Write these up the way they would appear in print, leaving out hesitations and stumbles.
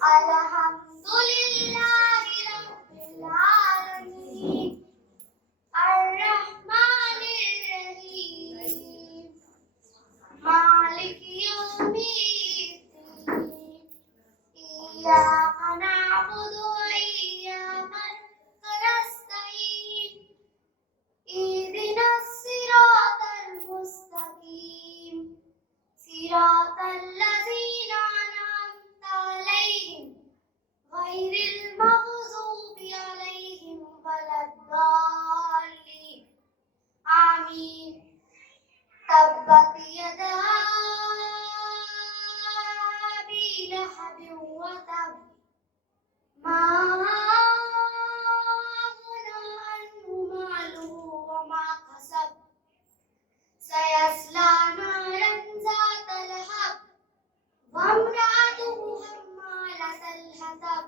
Alhamdulillahi Rabbil Alameen. Ar-Rahmanir Rahim. Maliki Yawmiddin. Iyyaka na'budu wa iyyaka nasta'in. Ihdinas siratal mustaqim. Siratal ladzina an'amta 'alaihim ghairil maghdubi 'alaihim waladdallin. Amin. Tabbat yada abi lahabin wa tab. Ma aghna anhu maluhu wa ma kasab. Sayasla naran zata lahab. Wa imra'atuhu hammalatal hatab.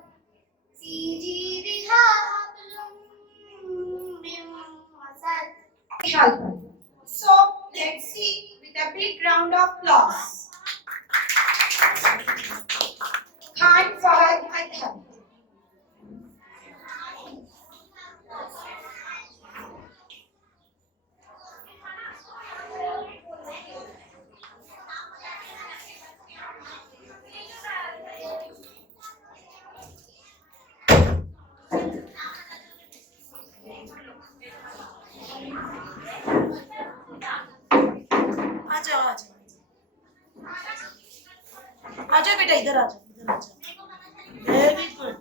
Fi jidha hablum min masad. So let's see with a big round of applause. Khan Fahad Adham. आजा बेटा इधर आजा very good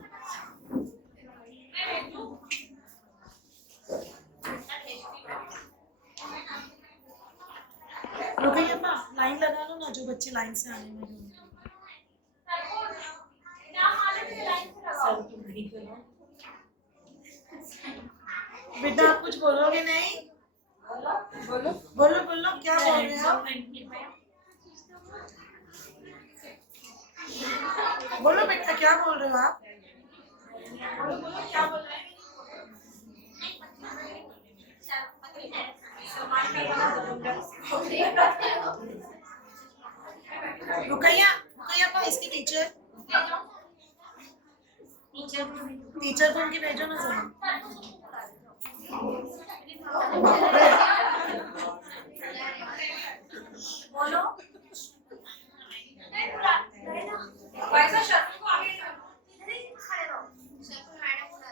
रुकइए ना line लगा लो ना जो बच्चे line से आने वाले होंगे बेटा आप कुछ बोलोगे नहीं बोलो बोलो बोलो क्या बोल रहे हो बोलो बेटा क्या बोल रहे हो आप बोलो बोलो क्या बोल रहे हैं रुकैया रुकैया पा इसके टीचर टीचर को उनकी भेजो ना जरा बोलो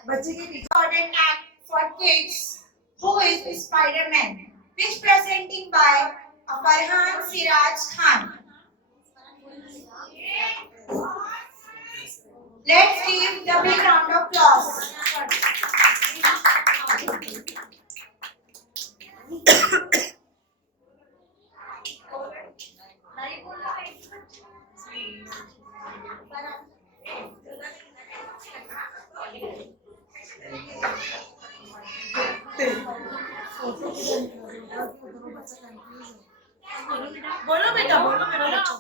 बच्चे के Important act for kids. Who is Spider-Man? Which presenting by Farhan Siraj Khan. Let's give the big round of applause. बोलो बेटा बोलो मेरा बच्चा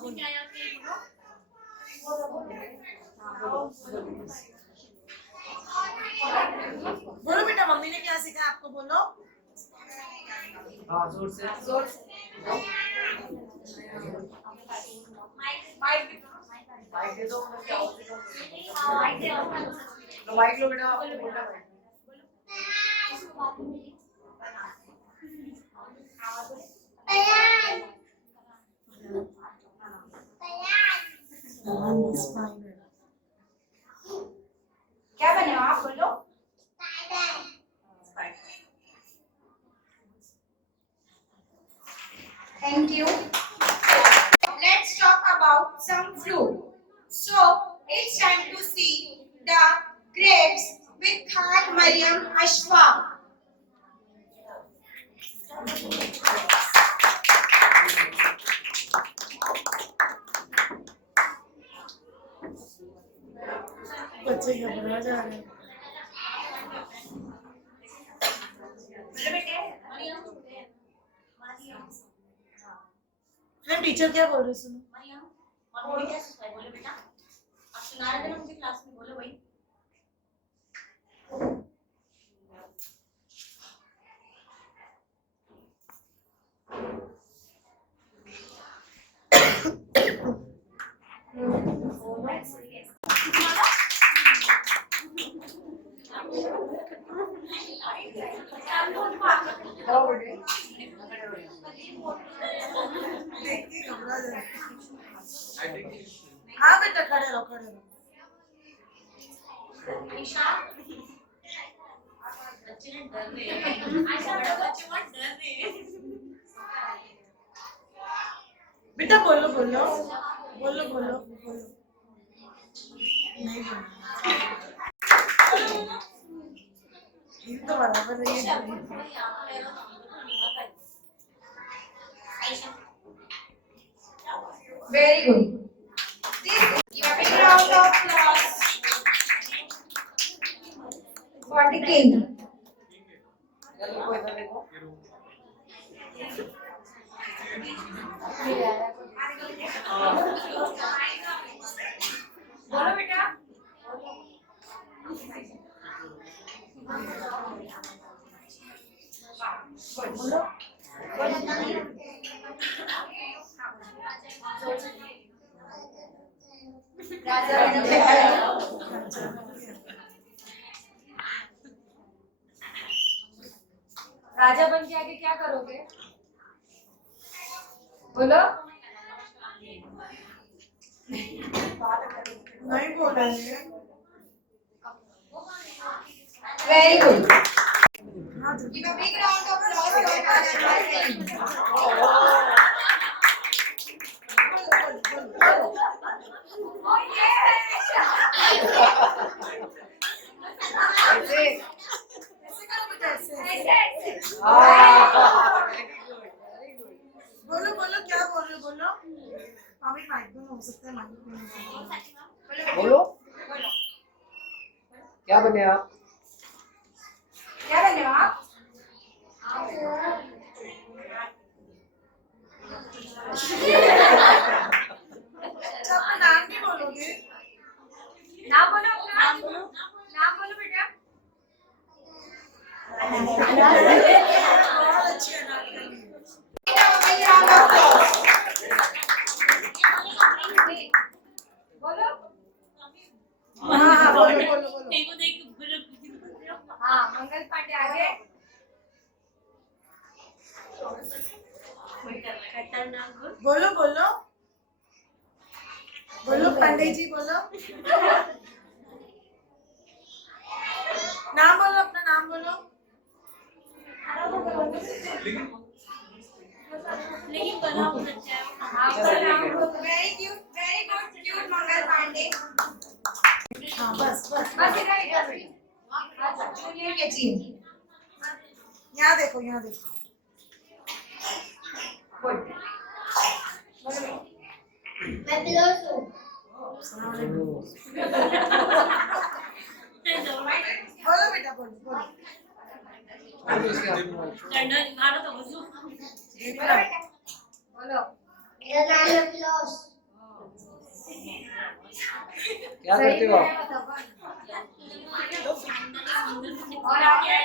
बोलो बेटा मम्मी ने क्या सिखाया आपको बोलो जोर से माइक दे दो माइक लो बेटा क्या बने हो आप बोलो Thank you. Let's talk about some fruit. So it's time to see the grapes with Khan Mariam Ashwa. बच्चे घबरा जा रहे हैं मैम टीचर क्या बोल रहे सुनो बोलो बेटा आप सुना रहे थे ना मुझे क्लास में बोलो भाई हाँ बेटा खड़े रहो खड़े रहो। बेटा बोलो बोलो बोलो बोलो बोलो नहीं बोलो हिंदी तो बराबर नहीं है। Very good. Give a big round of applause for the king. बोलो बेटा। बोलो। राजा बन के आगे क्या करोगे? बोलो। नहीं बोल रहे हैं। Very good. Give a big round of applause for Oh बोलो बोलो क्या बोल रहे हो बोलो। अभी माइक में हो सकता है माइक में। बोलो क्या बने आप? क्या बने हो आप? अपना नाम नहीं बोलोगे? नाम बोलो नाम बोलो बेटा। बहुत अच्छी है नाम करनी। बोलो। हाँ बोलो बोलो बोलो। हाँ मंगल पांडे आगे। बोलो बोलो बोलो पांडे जी बोलो। नाम बोलो अपना नाम बोलो। Very good cute Mangal Pandey. हाँ बस बस बस इधर जूनियर के टीम। यहाँ देखो यहाँ देखो। मैं पिलर्स हूँ। बोलो बेटा बोलो बोलो। बोलो। मेरा नाम है पिलर्स। क्या करते हो आप? और आगे।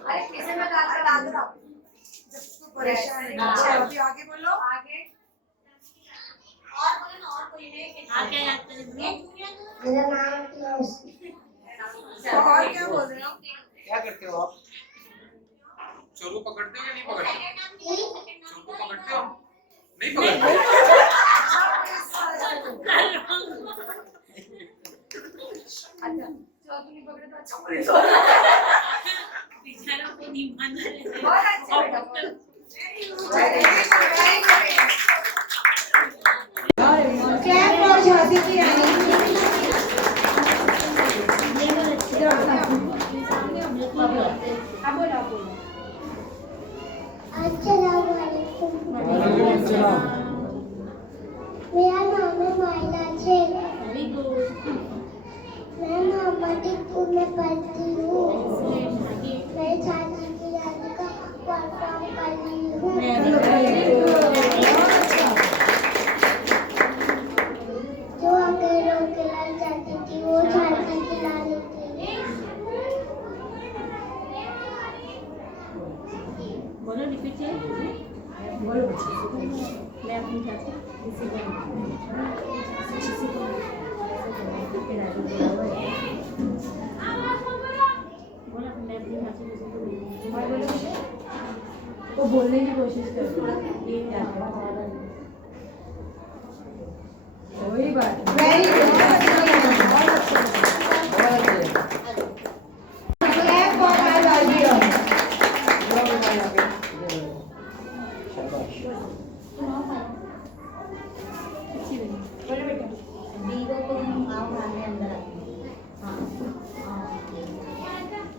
अरे किसे में डाल दो। परेशान है अभी आगे बोलो। आगे। और बोलो ना और कोई नहीं। मेरा नाम है पिलर्स। और क्या बोल रहे हो? क्या करते हो आप? चोरू पकड़ते हो या नहीं पकड़ते? चोरू पकड़ते हो? नहीं पकड़ते? अच्छा चौथी नहीं पकड़े तो अच्छा पुलिस हो। बहुत अच्छा बेटा। क्लैप फॉर झांसी की रानी। अब बोलो अस्सलामुअलैकुम। मेरा नाम है माइला शेख। मैं मोहम्मदी स्कूल में पढ़ती हूँ। मैं झांसी की रानी का परफॉर्म कर रही हूँ। जो अंग्रेजों के लड़ जाती थी वो झांसी की रानी थी। बोलो रिपीट बोलो मैं अपनी झांसी किसी को बोला मैं अपनी झांसी वो बोलने की कोशिश कर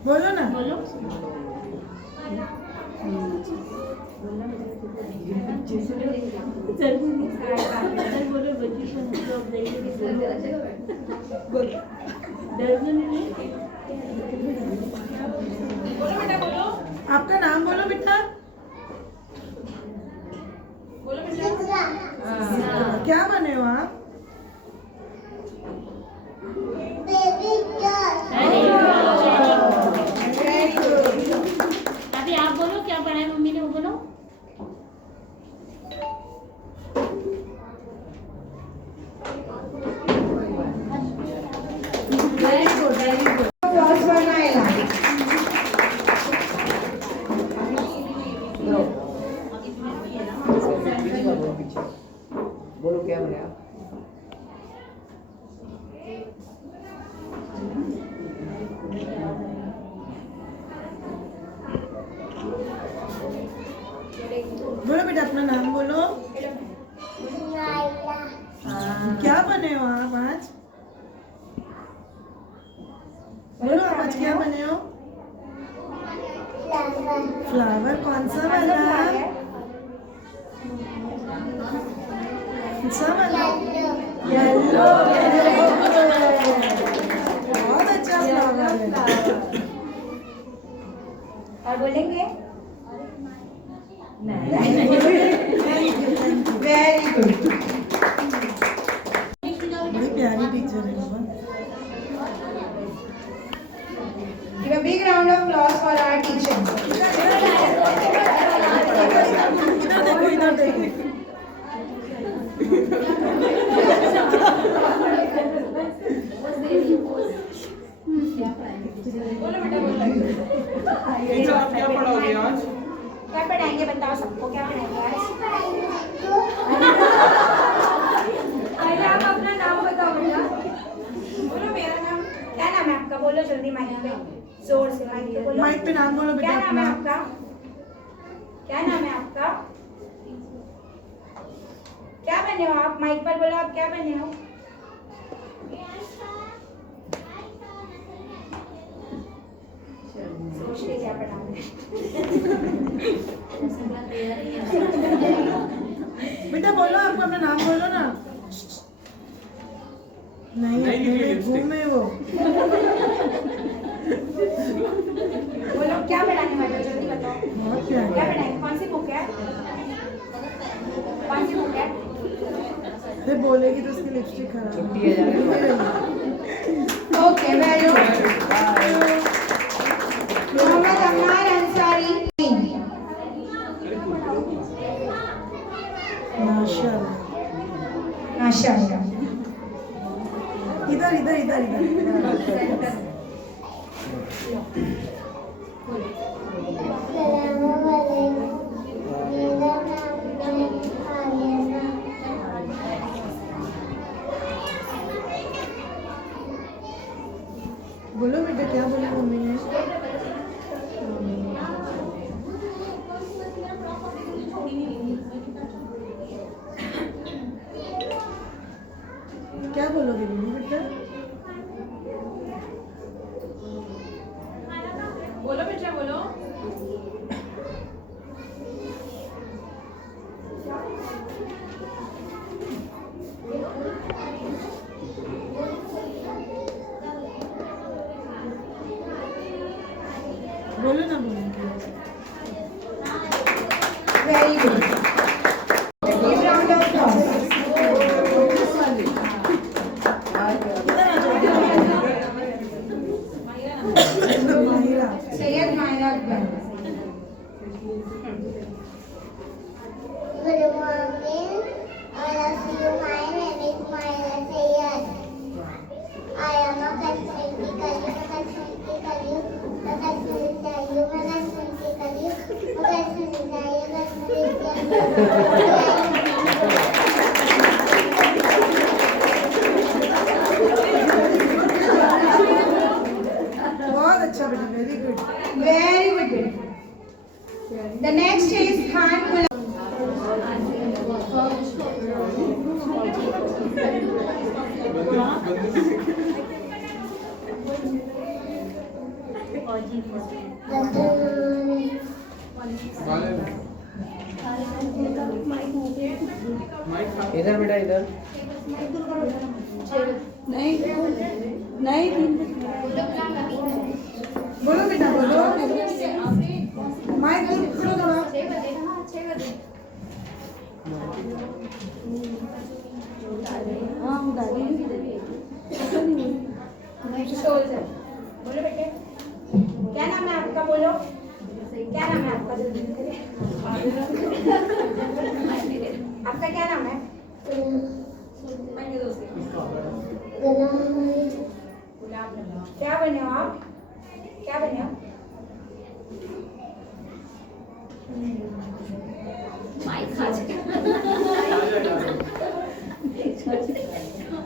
बोलो ना। बोलो सर बोलो बच्ची को बोलो बेटा बोलो। आपका नाम बोलो बेटा। बोलो बेटा। क्या बने हो आप? Baby doll. Very good. अभी आप बोलो क्या पढ़ा है मम्मी ने, वो बोलो। Very good very good. Floss बनाएगा। बोलो क्या बने आप? बोलो बेटा अपना नाम बोलो। नायला। क्या बने हो आप आज? बोलो आप आज क्या बने हो? फ्लावर। फ्लावर कौन सा वाला? कौन सा वाला? येलो। येलो। बहुत अच्छा फ्लावर है। और बोलेंगे? Thank you very good. बड़ी प्यारी टीचर है बाबा। Give a big round of applause for our teacher. इधर देखो इधर देखो। बोलो बेटा बोलो। टीचर आप क्या पढ़ाओगे आज? क्या पढ़ाएंगे बताओ सबको, क्या पढ़ाएंगे आज? पहले आप अपना नाम बताओ बेटा। बोलो मेरा नाम, क्या नाम है आपका? बोलो जल्दी माइक पे, जोर से माइक पे बोलो। माइक पे नाम बोलो बेटा क्या नाम है अपना। आपका? क्या नाम है आपका? क्या बने हो आप? माइक पर बोलो आप क्या बने हो? सोच के क्या पढ़ाना है? बेटा बोलो आपको अपना नाम बोलो ना। नहीं नहीं निकली अपने लिपस्टिक। घूमे वो। बोलो क्या पढ़ाने वाले हो, जल्दी बताओ। बहुत क्या प्यारी। पढ़ाएंगे? कौन सी बुक है? कौन सी बुक है? फिर बोलेगी तो उसकी लिपस्टिक खराब छुट्टी है जाने okay very good. Mohammad Ammar Ansari. माशाल्लाह। माशाल्लाह। इधर इधर इधर इधर। मेरा नाम आलिया। बोलो बेटा क्या बोली मम्मी ने? क्या बोलोगे मम्मी बेटा? बोलो बेटा बोलो। बोलो ना बोलो। Very good. Big round of applause. इधर आ जाओ। Mahira. Syed Myra Akbar. Good morning. All of you. My name is Myra Sayed. I am a Kashmiri Kali. बहुत अच्छा बेटा very good. Very good better. The next is Khan Gulab. इधर बेटा इधर बोलो बेटा बोलो माइक दूर करो थोड़ा बोलो बेटे क्या नाम है आपका बोलो क्या नाम है आपका जल्दी करिए आपका क्या नाम है क्या बने हो आप क्या बने हो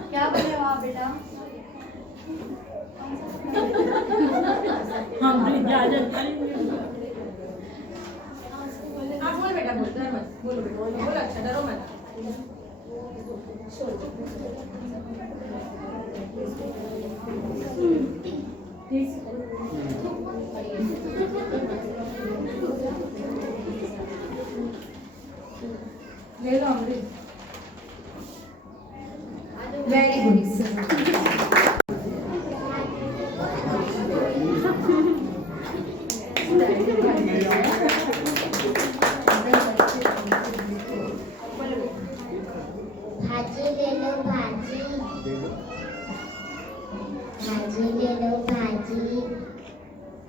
क्या बने हो आप बेटा? हाँ बोल बेटा बोल डर मत बोलो बेटा बोलो अच्छा डरो मत ले लो अमृत वेरी गुड भाजी ले लो भाजी भाजी ले लो भाजी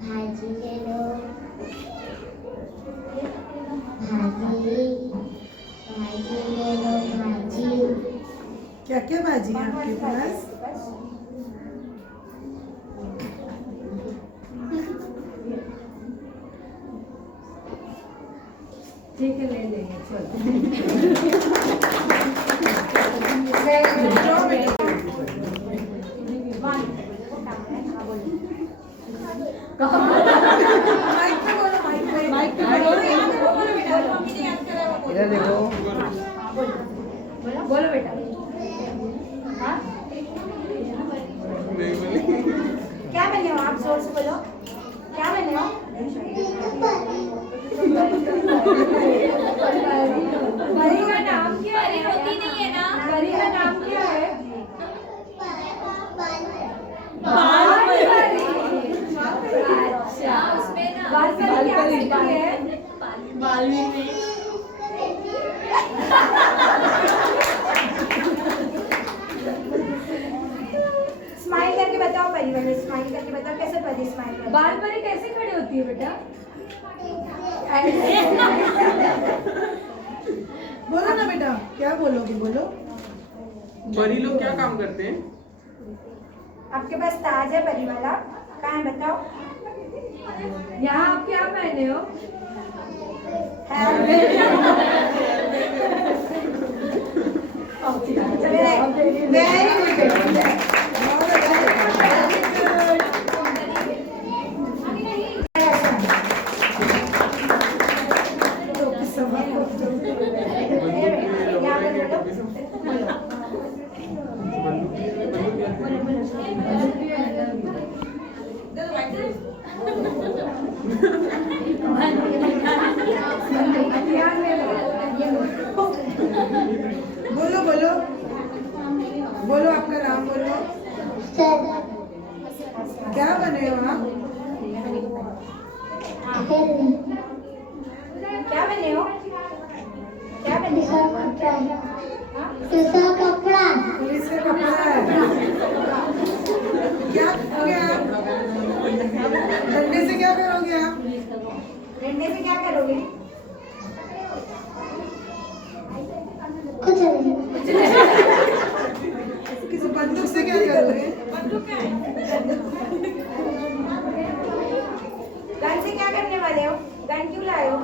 भाजी ले लो भाजी भाजी ले लो भाजी क्या क्या भाजी है आपके पास ठीक है ले लेंगे चलो माइक पे बोलो माइक पे इधर देखो बोलो बेटा हाँ क्या बने हो आप जोर से बोलो क्या बने हो परी का नाम क्या है होती नहीं है ना परी का नाम क्या है अच्छा उसमें ना बाल परी क्या करती है बालवीर में स्माइल करके बताओ परी वाले स्माइल करके बताओ कैसे परी स्माइल करती है बाल परी कैसे खड़ी होती है बेटा? बोलो ना बेटा क्या बोलोगे बोलो परी लोग क्या काम करते हैं? आपके पास ताज है परी वाला कहाँ है बताओ यहाँ आप क्या पहने हो? वेरी गुड बोलो बोलो बोलो आपका नाम बोलो क्या बने हो आप क्या बने हो क्या बने हो दूसरा कपड़ा पुलिस का कपड़ा है क्या करोगे आप डंडे से क्या करोगे आप डंडे से क्या करोगे कुछ नहीं किसी बंदूक से क्या करोगे गन से क्या करने वाले हो गन क्यों लाए हो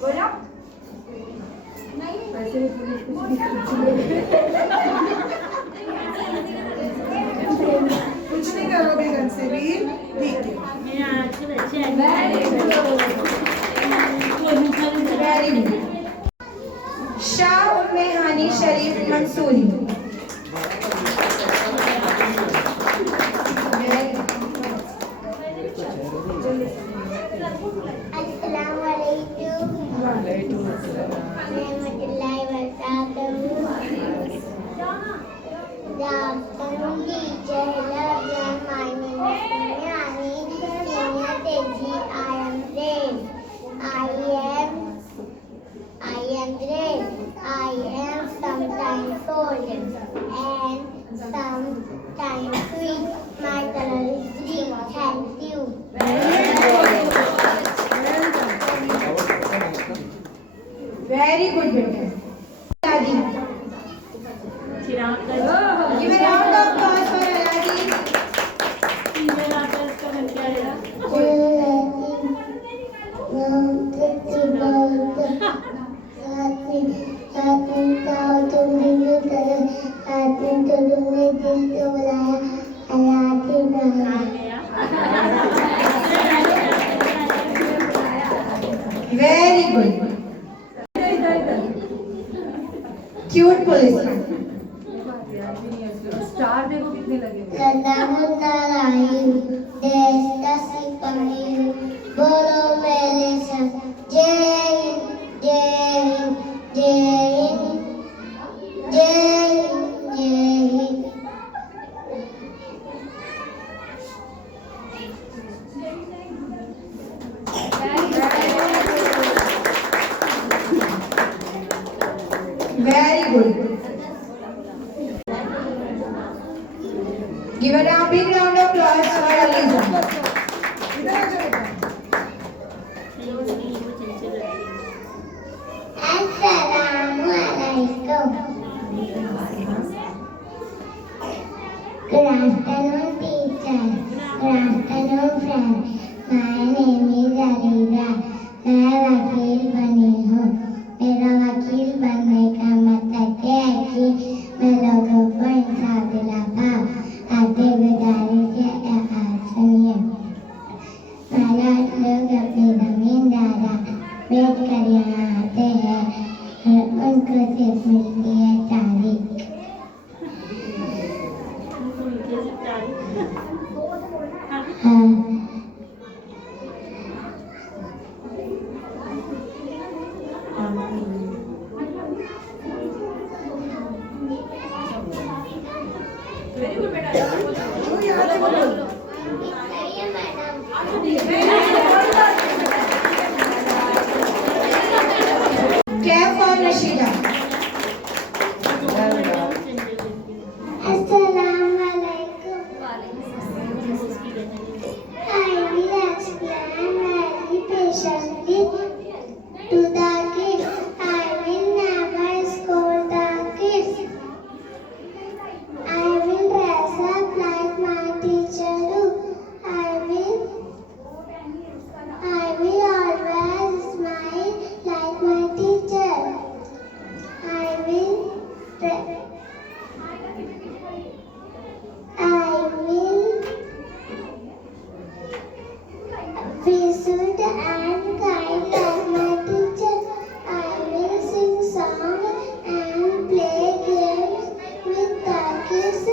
बोलो कुछ नहीं करोगे गन से भी ठीक है मेरा आजकल अच्छे very good Shah Umme Hani Sharif Mansoori Give a round of applause for Aladi. Female आता है इसका नाम क्या है? Very good. Cute policeman. Star देखो कितने लगे हुए हैं। बोलो मेरे साथ जय हिंद जय हिंद जय हिंद जय हिंद जय Hind. Very good. Give a big round of applause for Aliza. Assalamualaikum. Good afternoon, teacher. Good afternoon, friend. My name is Aliza. मैं वकील बनी हूँ। मेरा वकील बनने का मतलब ये है कि मैं लोगों को इंसाफ दिला पाऊँ। आते गुजारिश है सुनिए। महाराज लोग अपनी जमीन दारा बेच कर यहाँ आते हैं और उनको सिर्फ मिलती है तारीख। हाँ Clap for Rashida. Assalamualaikum. I will explain very patiently to the kids. I will never scold the kids. I will dress up like my teacher do. I will always smile like my teacher. I will be sweet and kind like my teacher. I will sing songs and play games with the kids.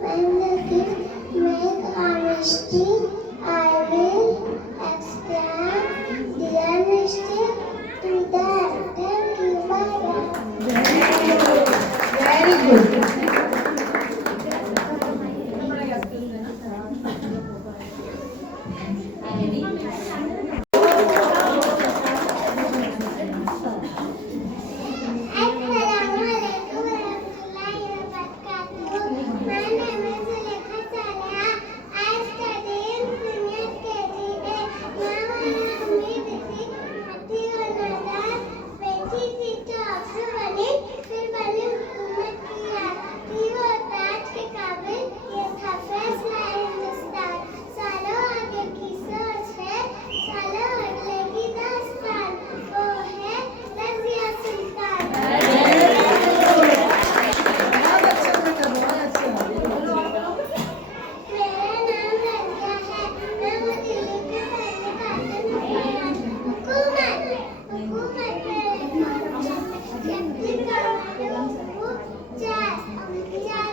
When the kids make honesty, I will explain their mistake to them. Thank you. Bye. Very good. Assalamualaikum warahmatullahi wabarakatuh. My name is Zulekha Saleh. I study in senior KGA. Now I am visiting Hati Wanada. बेटी थी तो अफसर बनी, फिर बनी हुकूमत की याद थी वो ताज के काबिल। ये था फैसला हिंदुस्तान। सालों आगे की सोच है, सालों अगले की दास्तान। वो है रज़िया सुल्तान। मेरा नाम रज़िया है। मैं दिल्ली में पहले खातून हुकूमत जब्ती कमांडो हूँ। चार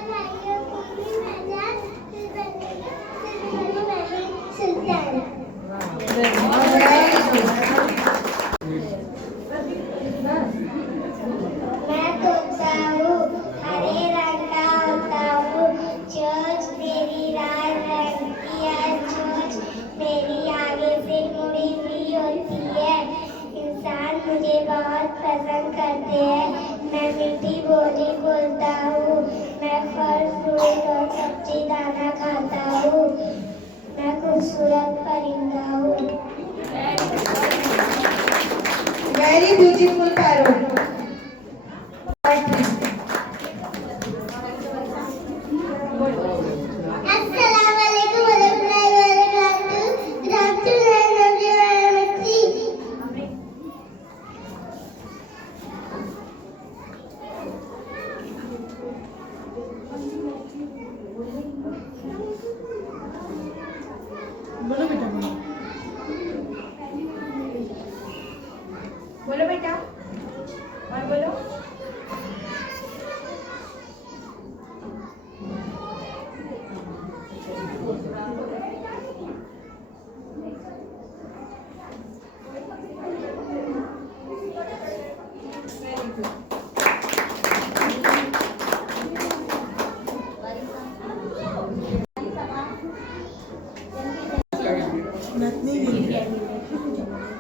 भाइयों की भी मजाक फिर बनी सुल्तान। मैं तोता हूँ, हरे रंग का होता हूँ। चोंच मेरी लाल रंग की है। चोंच मेरी आगे से मुड़ी हुई होती है। इंसान मुझे बहुत पसंद करते हैं। मैं मीठी बोली बोलता हूँ। मैं फल फ्रूट और सब्जी दाना खाता हूँ। मैं खूबसूरत परिंदा हूँ। Very beautiful parrot. Assalamu alaikum warahmatullahi wabarakatuh. Good afternoon, everyone. बोलो बेटा बोलो बोलो बेटा और बोलो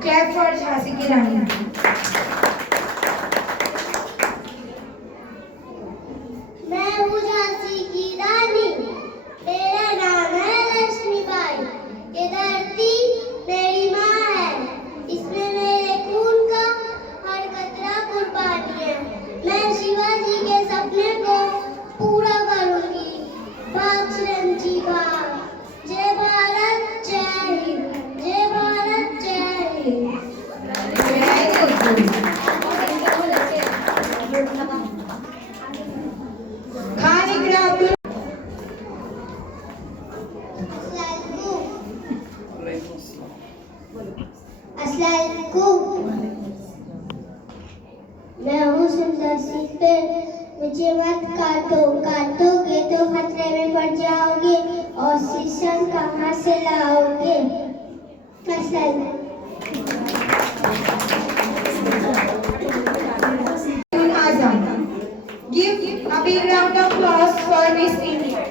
Clap for Jhansi ki Rani. मैं हूँ झांसी की रानी, मेरा नाम है लक्ष्मीबाई। ये धरती मेरी माँ है, इसमें मेरे खून का हर कतरा कुर्बानी है। मैं शिवाजी के सपने को पूरा करूंगी। भाग चिरंजी भाग। जय भारत जय हिंद, जय भारत जय हिंद। Khan Ikra Abdul. अस्सलामुअलैकुम। मैं हूँ सुंदर सी पेड़, मुझे मत काटो, काटोगे तो खतरे में पड़ जाओगे और शीशम कहाँ से लाओगे। Azam. Give a big round of applause for Miss India.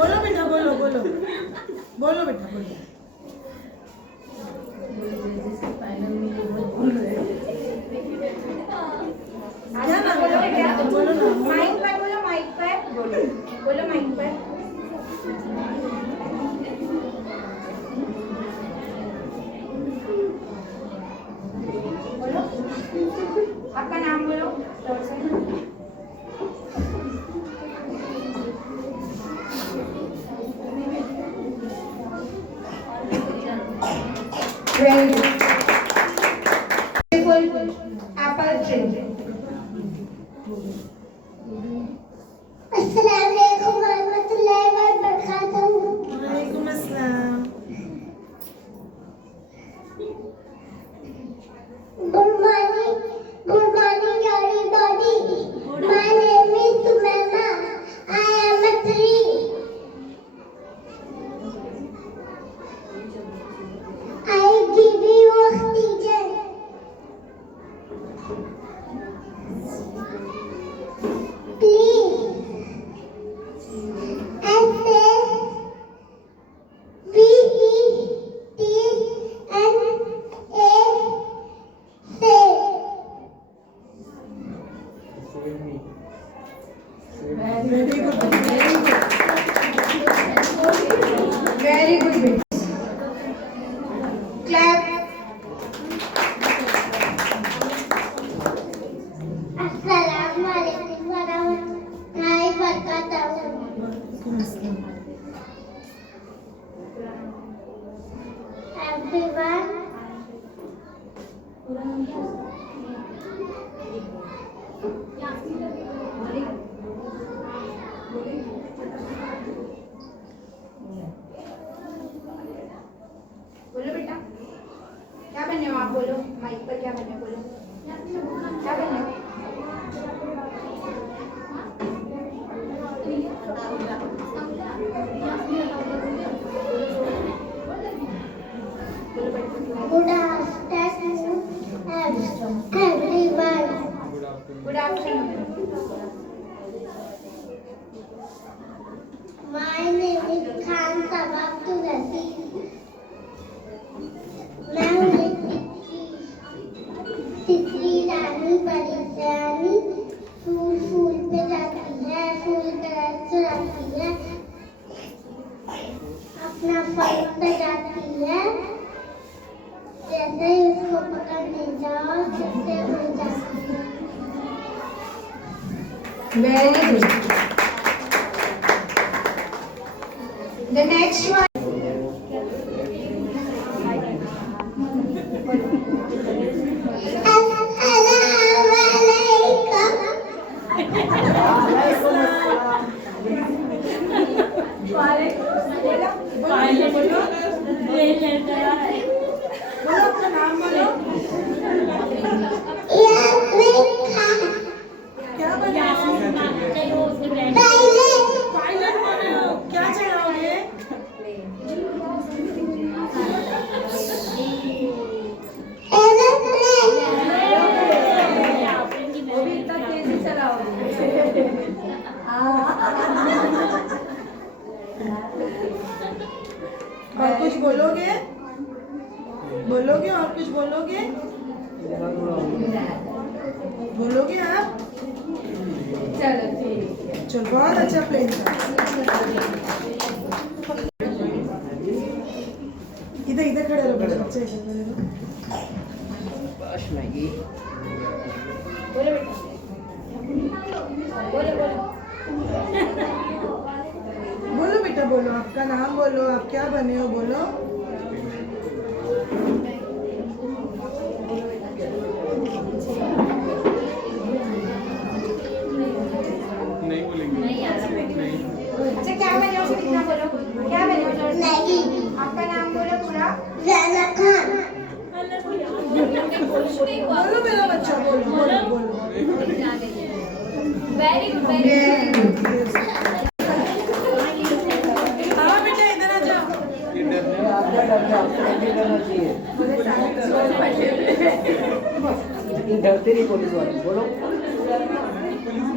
बोलो बेटा बोलो बोलो बोलो बेटा बोलो क्या नाम बोलो है बेटा बोलो ना माइक पर बोलो माइक पर बोलो बोलो माइक पर बोलो आपका नाम बोलो Very good. Beautiful apple tree. अस्सलामुअलैकुम वरहमतुल्लाहि वबरकातुहू। वालेकुम अस्सलाम Good morning everybody. My name is Sumema. I am a tree. I give you oxygen. Please. Very good. Baby. Clap. Assalamualaikum warahmatullahi wabarakatuh. Everyone. बोलो बेटा क्या बने हो आप बोलो माइक पर क्या बने हो बोलो क्या बने हो Good afternoon, everyone. Good afternoon My name is Khan Sabaktu Rasi. मैं हूँ तितली रानी परी रानी। फूल फूल पे जाती है, फूल का रस Very good. The next one. बोलो अपना नाम बोलो। क्या बने हो? पायलट बने हो। क्या चलाओगे? और कुछ बोलोगे? बोलोगे और कुछ बोलोगे? बोलोगे आप? चलो ठीक है। चलो बहुत अच्छा प्लेन था। इधर इधर खड़े रहो बच्चे, बच्चे इधर खड़े रहो। बस मैगी बोलो बेटा। बोलो बोलो। बोलो बेटा बोलो, आपका नाम बोलो, आप क्या बने हो बोलो। नहीं बोलेंगे। नहीं। अच्छा क्या बने हो कितना बोलो। क्या बने हो? मैगी। आपका नाम बोलो पूरा। राना खान। बोलो मेरा बच्चा बोलो बोलो बोलो। Very good very good. हाँ बेटा इधर आ जाओ। डरते नहीं पुलिस वाले। बोलो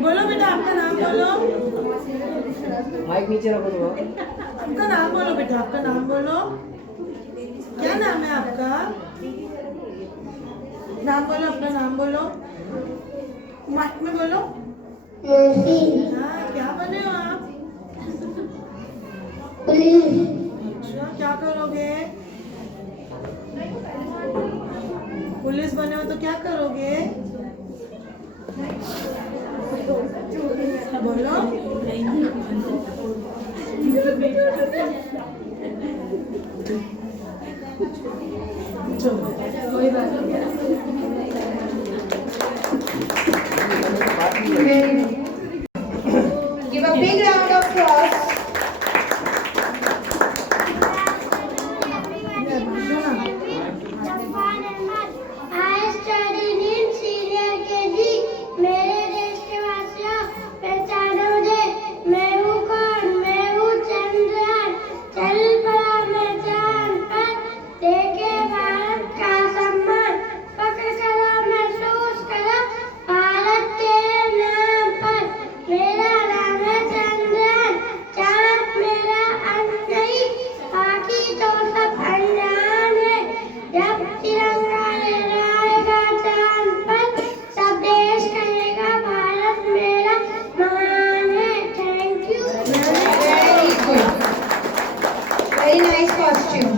बोलो बेटा आपका नाम बोलो। माइक नीचे रखो थोड़ा। आपका नाम बोलो बेटा, आपका नाम बोलो। क्या नाम है आपका? नाम बोलो, अपना नाम बोलो। माइक में बोलो। हाँ क्या बने हो आप? अच्छा क्या करोगे? पुलिस बने हो तो क्या करोगे? बोलो। चलो कोई बात नहीं। Give a big round of applause. I studied in senior KG. मेरे देश के वासियों पहचानो मुझे। मैं हूँ कौन? मैं हूँ चंद्रयान। चल पड़ा मैं चांद पर, देखे भारत का सम्मान। फख्र करो महसूस करो भारत के नाम पर। मेरा नाम है चंद्रयान। चांद मेरा अंत नहीं, बाकी तो सब अनजान है। जब तिरंगा लहराएगा चांद पर, सब देश कहेगा भारत मेरा महान है। Thank you. Very good. Very nice costume.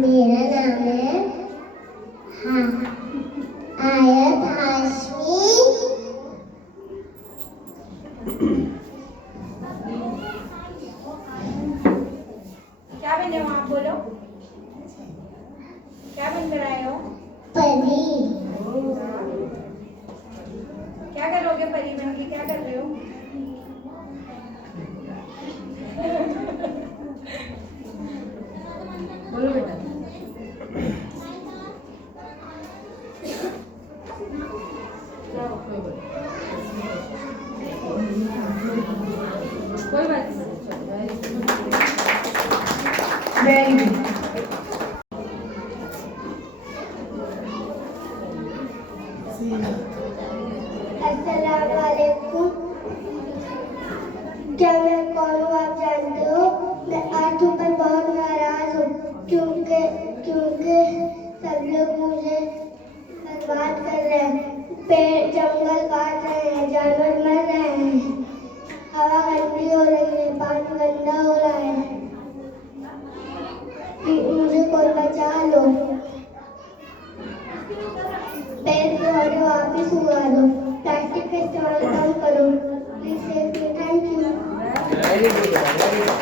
मेरा नाम है आयत हाशमी। क्या बने हो आप? बोलो। क्या बन कर आए हो? परी। क्या करोगे परी बन के? क्या कर रहे हो? बोलो बेटा। कोई बात नहीं। Very good. अस्सलाम वालेकुम। क्या मैं कौन हूँ आप जानते लो, पैर तुम्हारे वापिस उगा दो, प्लास्टिक का इस्तेमाल कम करो, please safe me, thank you. Very good, very good.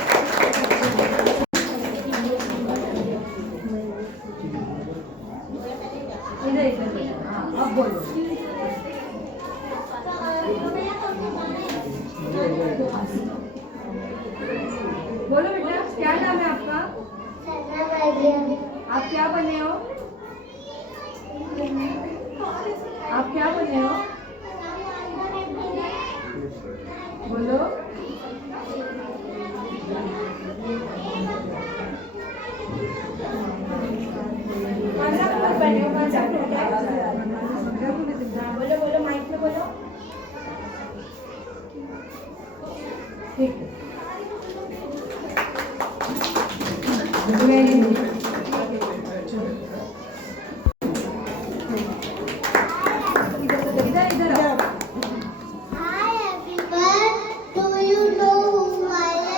अब बोलो। बोलो बेटा, क्या नाम है आपका? सना मरियम, आप क्या बने हो? आप क्या बने हो? बोलो। बने हो, कौन सा बोलो बोलो, माइक में बोलो। ठीक है। Very good. इधर इधर आओ। Hi everyone, do you know who I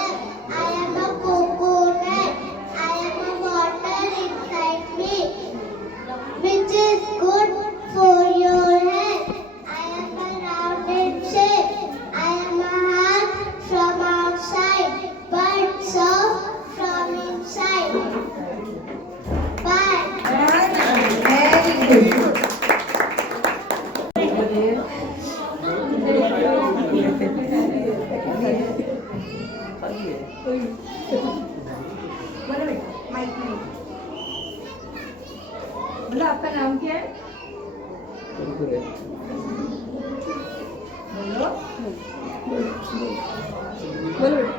am? I am a coconut. I am a water inside me, which is good for your health. I am a round in shape. I am a heart from outside, but soft from inside. Bye. Very good. बोलो बेटा, mic में बोलो, आपका नाम क्या है? बोलो। बोलो बेटा।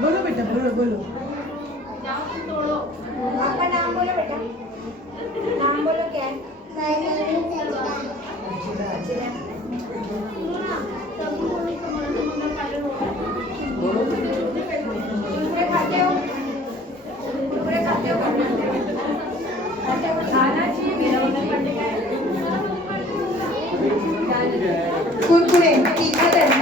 बोलो बेटा, बोलो बोलो। आपका नाम बोलो बेटा, नाम बोलो क्या है? My name is Sajida. Kurkure खाते हो? कुरकुरे खाते हो? खाना चाहिए मेरा कुरकुरे तीखा रहता है।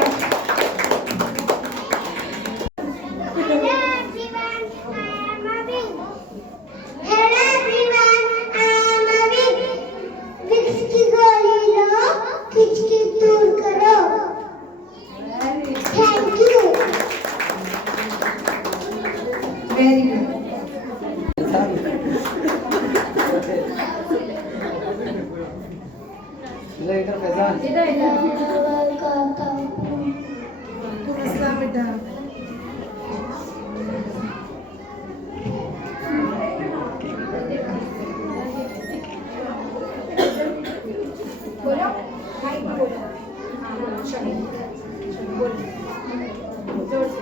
Hello everyone, I am a bee. Vicks की गोली लो, खिंच के दूर करो। Thank you. Very good. इधर फैजान। इधर इधर। Welcome. तुम अस्सलाम बेटा। बोलो, माइक में बोलो। हाँ, शमी, बोलो, जोर से।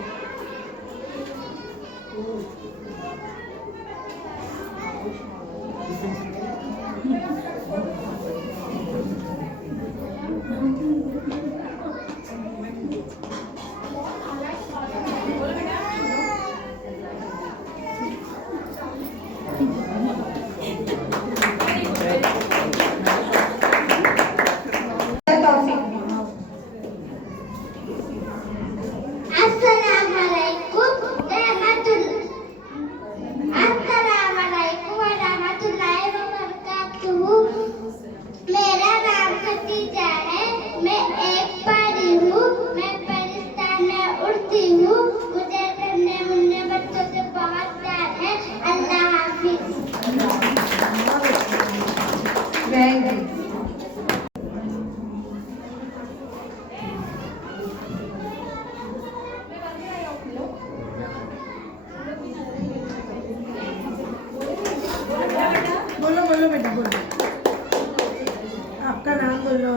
अस्सलामुअलैकुम रहमतुल्लाहि व बरकातुहू। मेरा नाम खदीजा है। मैं एक परी हूँ। मैं पाकिस्तान में उड़ती हूँ। मुझे नन्हे मुन्ने बच्चों से बहुत प्यार है। अल्लाह हाफिज। Very good. बोलो बोलो बेटा, बोलो। आपका नाम बोलो।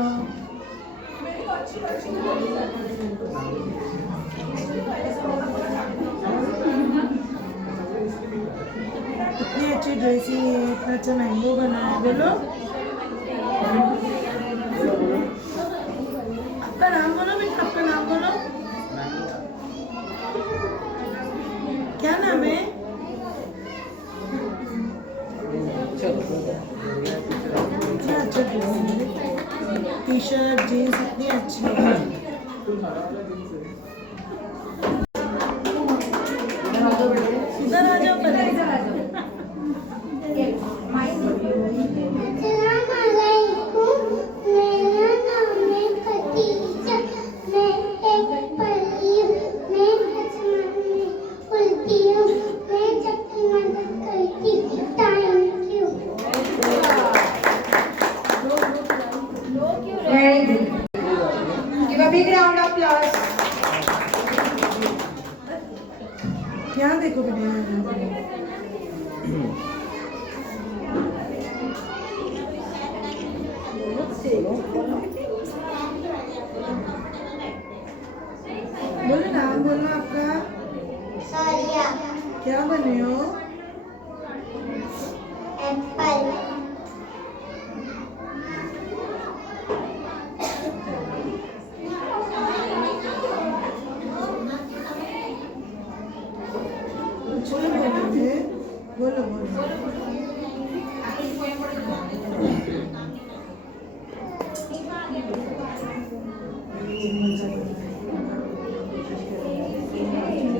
इतनी अच्छी ड्रेसिंग है, इतना अच्छा मैंगो बना है। बोलो। आपका नाम बोलो बेटा, आपका नाम बोलो। हमें? कितना अच्छा ड्रेस है, टी शर्ट जीन्स इतनी अच्छी है। इधर आ जाओ पहले। मेरा नाम है खदीजा, मैं एक परी हूँ, मैं आसमान में उड़ती हूँ, मैं सबकी मदद करती हूँ। Thank you. Very good. Give a big round of applause. यहाँ देखो बेटा, यहाँ। बोलो नाम बोलना आपका। सारिया, क्या बने हो? एप्पल, बोलो बोलो बोलो बोलो।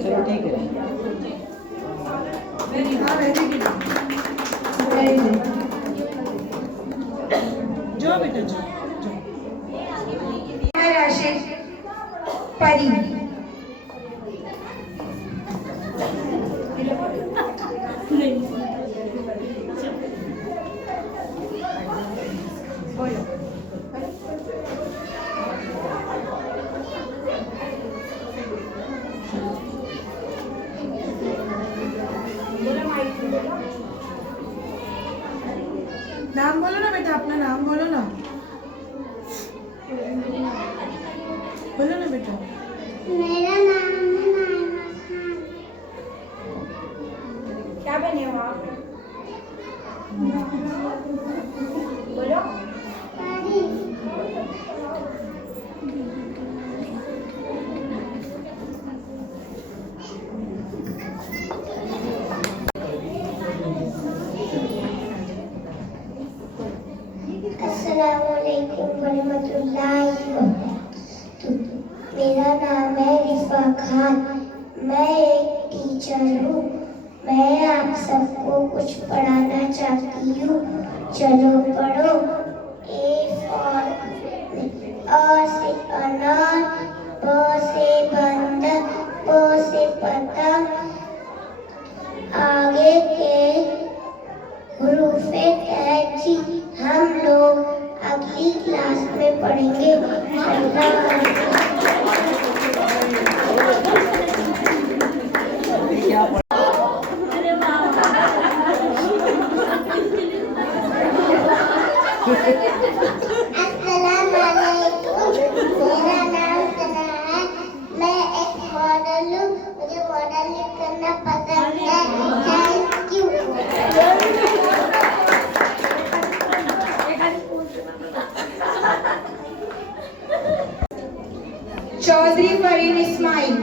चलो ठीक है। हाँ वेरी गुड। Very good. जो बेटा जो। राशिद, परी। नाम बोलो ना बेटा, अपना नाम बोलो ना। बोलो ना बेटा। मेरा नाम है नाइमा खान। क्या बने हो आप? बोलो। परी, अस्सलामुअलैकुम वरहमतुल्लाहि वबरकातुहू। मेरा नाम है रिफा खान, मैं एक टीचर हूँ। मैं आप सबको कुछ पढ़ाना चाहती हूँ। चलो पढ़ो। ए फॉर अ से अनार, ब से बंदर, प से पतंग, आगे के हुरूफे कैची हम लोग अगली क्लास में पढ़ेंगे। अल्लाह अस्सलामुअलैकुम, मेरा नाम सना है, मैं एक मॉडल हूँ, मुझे मॉडलिंग करना पसंद है। Thank you. चौधरी फरीन इस्माइल।